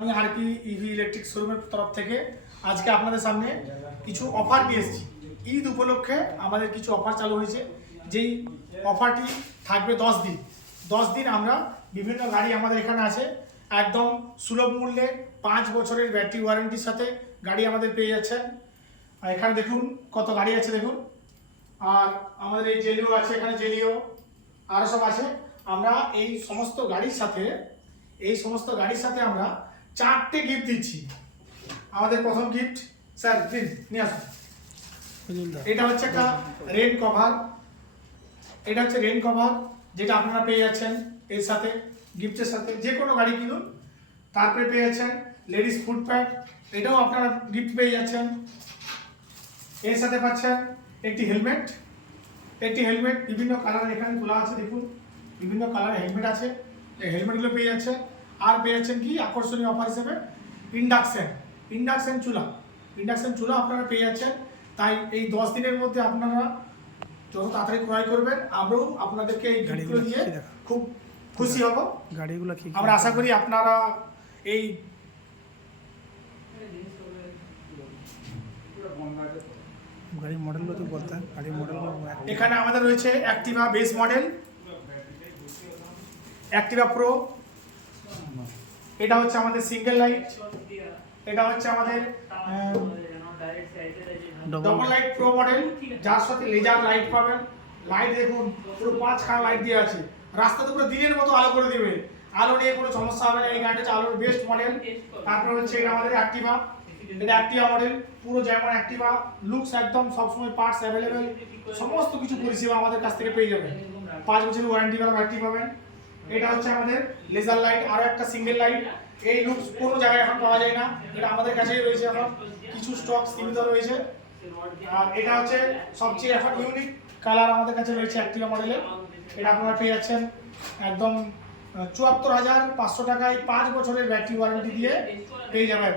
আমি RP EV electric শোরুমের তরফ থেকে আজকে আপনাদের সামনে কিছু অফার নিয়ে এসেছি। ঈদ উপলক্ষে আমাদের কিছু অফার চালু হয়েছে, যেই অফারটি থাকবে 10 দিন। 10 দিন আমরা বিভিন্ন গাড়ি আমাদের এখানে আছে একদম সুলভ মূল্যে 5 বছরের ব্যাটারি ওয়ারেন্টির সাথে গাড়ি আমাদের পেয়ে যাচ্ছেন। আর এখানে দেখুন কত গাড়ি আছে দেখুন, আর আমাদের এই জেলিও আছে, এখানে জেলিও আরও সব আছে। আমরা এই সমস্ত গাড়ির সাথে আমরা 4টে গিফট দিচ্ছি। আমাদের প্রথম গিফট স্যার দিন নিয়ে আসুন। এটা হচ্ছে একটা রেন কভার, যেটা আপনারা পেয়ে যাচ্ছেন এর সাথে, গিফটের সাথে। যে কোনো গাড়ি কিনুন তারপরে পেয়ে যাচ্ছেন লেডিস ফুড প্যাড, এটাও আপনারা গিফট পেয়ে যাচ্ছেন। এর সাথে পাচ্ছেন একটি হেলমেট, বিভিন্ন কালার এখানে খোলা আছে, দেখুন বিভিন্ন কালারের হেলমেট আছে, এই হেলমেটগুলো পেয়ে যাচ্ছে। আর পেয়ে যাচ্ছেন কি আকর্ষণীয় অফার হিসেবে ইন্ডাকশন চুলা আপনারা পেয়ে যাচ্ছেন। তাই এই 10 দিনের মধ্যে আপনারা যত তাড়াতাড়ি ক্রয় করবেন, আমরাও আপনাদেরকে এই গিফটগুলো দিয়ে খুব খুশি হব। গাড়িগুলো কি আমরা আশা করি আপনারা এই গাড়ির মডেলগুলো তো বলতে হয়, গাড়ির মডেলগুলো এখানে আমাদের রয়েছে Activa base model, Activa pro, এটা হচ্ছে আমাদের সিঙ্গেল লাইট, এটা হচ্ছে আমাদের ডবল লাইট প্রো মডেল, যার সাথে লেজার লাইট পাবেন। লাইট দেখুন পুরো 5খানা লাইট দেওয়া আছে, রাস্তাতে পুরো দিনের মতো আলো করে দেবে, আলো নিয়ে কোনো সমস্যা হবে না। এই গাড়িটা হচ্ছে আলোর বেস্ট মডেল। তারপর হচ্ছে এটা আমাদের অ্যাক্টিভা, এটা অ্যাক্টিভা মডেল, পুরো যেমন অ্যাক্টিভা লুকস, একদম সবসময় পার্টস অ্যাভেলেবেল, সমস্ত কিছু পরিষেবা আমাদের কাছ থেকে পেয়ে যাবেন। 5 বছরের ওয়ারেন্টি বালা ব্যাটারি পাবেন। এটা হচ্ছে আমাদের লেজার লাইট, আরও একটা সিঙ্গেল লাইট। এই লুকস কোনো জায়গায় এখন পাওয়া যায় না, এটা আমাদের কাছেই রয়েছে, এখন কিছু স্টক সীমিত রয়েছে। আর এটা হচ্ছে সবচেয়ে এখন ইউনিক কালার আমাদের কাছে রয়েছে অ্যাক্টিভা মডেলের। এটা আপনারা পেয়ে যাচ্ছেন একদম 74,500 টাকায় 5 বছরের ব্যাটারি ওয়ারেন্টি দিয়ে পেয়ে যাবেন।